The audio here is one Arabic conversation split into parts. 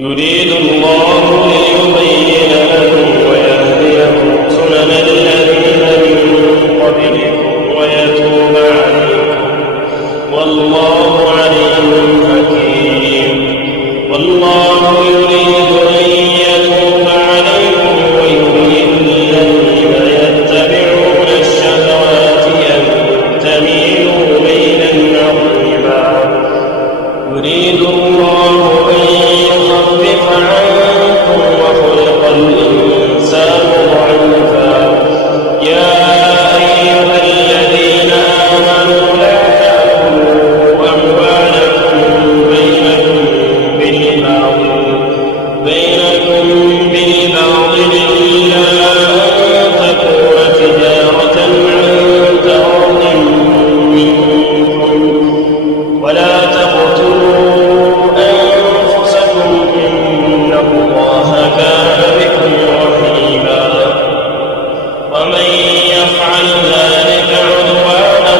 يريد الله ليبين لكم ويهديكم سنن الذين من قبلكم ويتوب عليكم، والله عليم حكيم. والله يريد أن يتوب عليكم ويريد الذين يتبعون الشهوات أن تميلوا ميلا عظيما. يريد الله أن يخفف عنكم وخلق الإنسان ضعيفا. يا أيها الذين آمنوا لا تأكلوا أموالكم بينكم بالباطل إلا أن تكون تجارة عن تراض منكم، ولا تقتلوا أنفسكم إن الله كان بكم رحيما. ومن يفعل ذلك عدوانا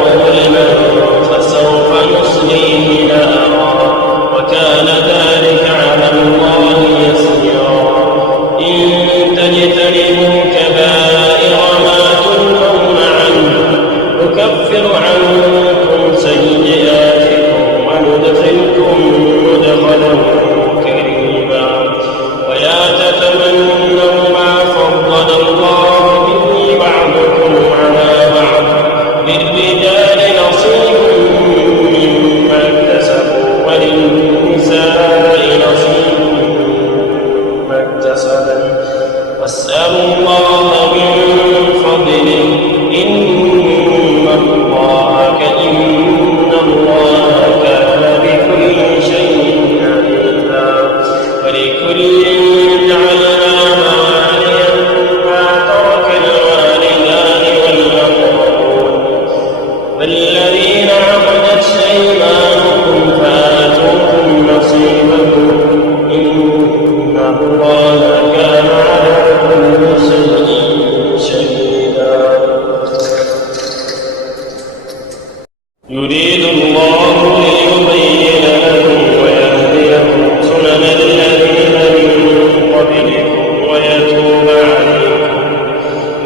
وظلما فسوف نصليه نارا، وكان ذلك على الله يسيرا. إن تجتنبوا كبائر ما تنهون عنه نكفر عنكم سيئاتكم وندخلكم مدخلا كريما. ولا تتمنوا ما فضل الله به بعضكم على بعض، للرجال نصيب مما اكتسبوا وللنساء نصيب مما اكتسبن، واسألوا الله من فضله إن الله كان بكل شيء عليما. ولكل جعلنا مواليا مما ترك الوالدان والأقربون والذين عقدت أيمانكم فآتوهم نصيبهم إن الله كان على كل شيء شهيدا. يريد الله ليبين لكم ويهديكم سنن الذين من قبلكم ويتوب عليكم،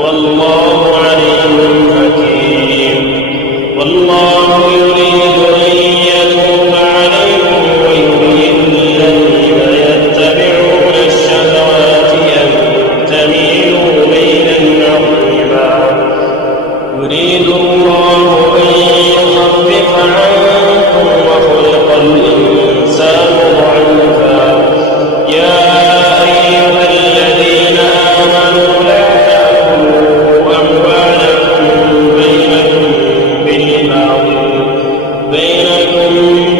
والله عليم حكيم. والله يريد أن يتوب عليكم ويريد الذين يتبعون الشهوات أن تميلوا ميلا عظيما. يريد الله أن يخفف عنكم وخلق الإنسان ضعيفا. يا أيها الذين آمنوا لا تأكلوا أموالكم بينكم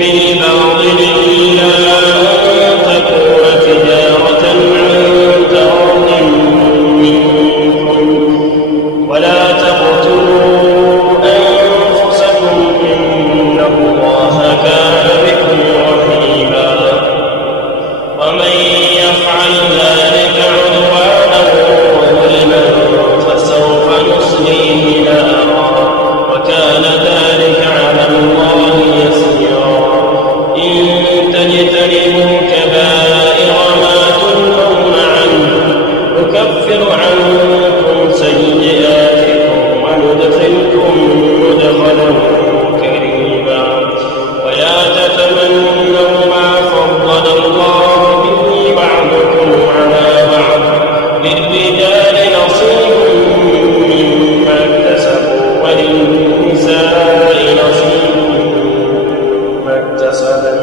بالباطل إلا أن تكون تجارة عن تراض منكم، ولا تقتلوا أنفسكم إن الله كان بكم رحيما. ومن يفعل ذلك عدوانا وظلما فسوف نصليه نارا، وكان ذلك على الله يسيرا. إن تجتنبوا كبائر ما تنهون عنه نكفر عنكم سيئاتكم وندخلكم مدخلا كريما. ولا تتمنوا ما فضل الله به بعضكم على بعض، للرجال نصيب مما اكتسبوا وللنساء نصيب مما اكتسبن،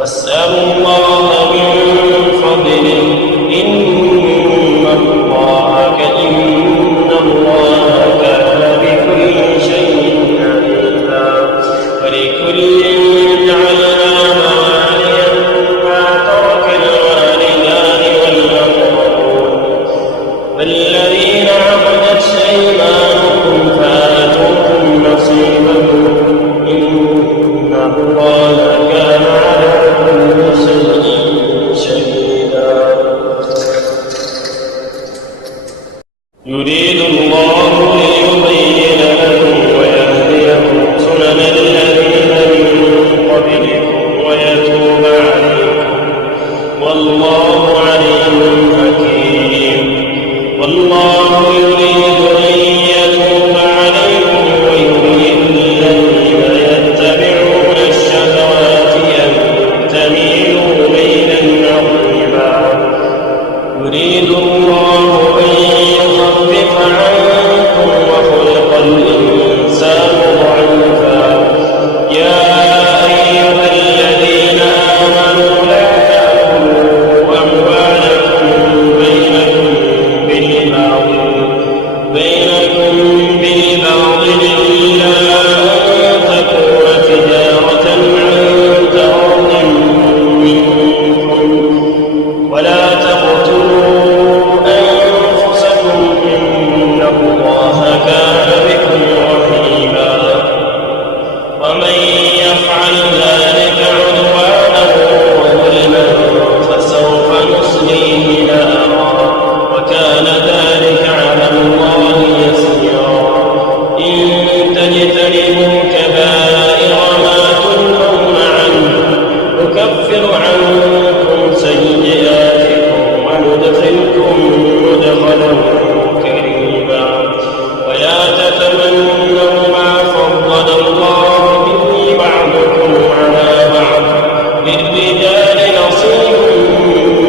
واسألوا الله من فضله إن الله كان بكل شيء عليما. ولكل جعلنا مواليا مما ترك الوالدان والأقربون والذين عقدت أيمانكم فآتوهم نصيبهم إن الله كان على كل شيء شهيدا. يريد الله أن يخفف عنكم وخلق الإنسان ضعيفا يا أيها الذين آمنوا لا تأكلوا أموالكم بينكم بالباطل إلا أن تكون تجارة عن تراض منكم ولا تقتلوا أنفسكم إن الله كان بكم رحيما ومن يفعل ذلك عدوانا وظلما فسوف نصليه نارا وكان ذلك على الله يسيرا إن تجتنبوا كبائر ما تنهون عنه نكفر عنكم سيئاتكم وندخلكم مدخلا كريما ولا تتمنوا ما فضل الله به بعضكم على بعض للرجال نصيب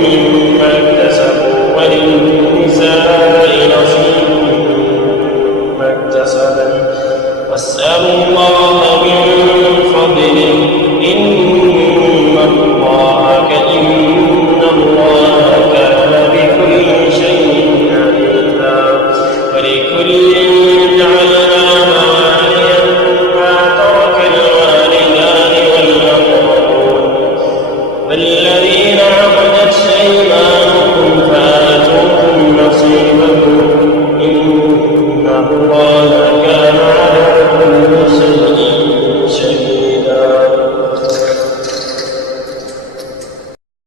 مما اكتسبوا وللنساء نصيب مما اكتسبن واسألوا الله من فضله إن الله كان بكل شيء عليما ولكل جعلنا مواليا مما ترك الوالدان والأقربون والذين عقدت أيمانكم فآتوهم نصيبكم إن الله كان على كل شيء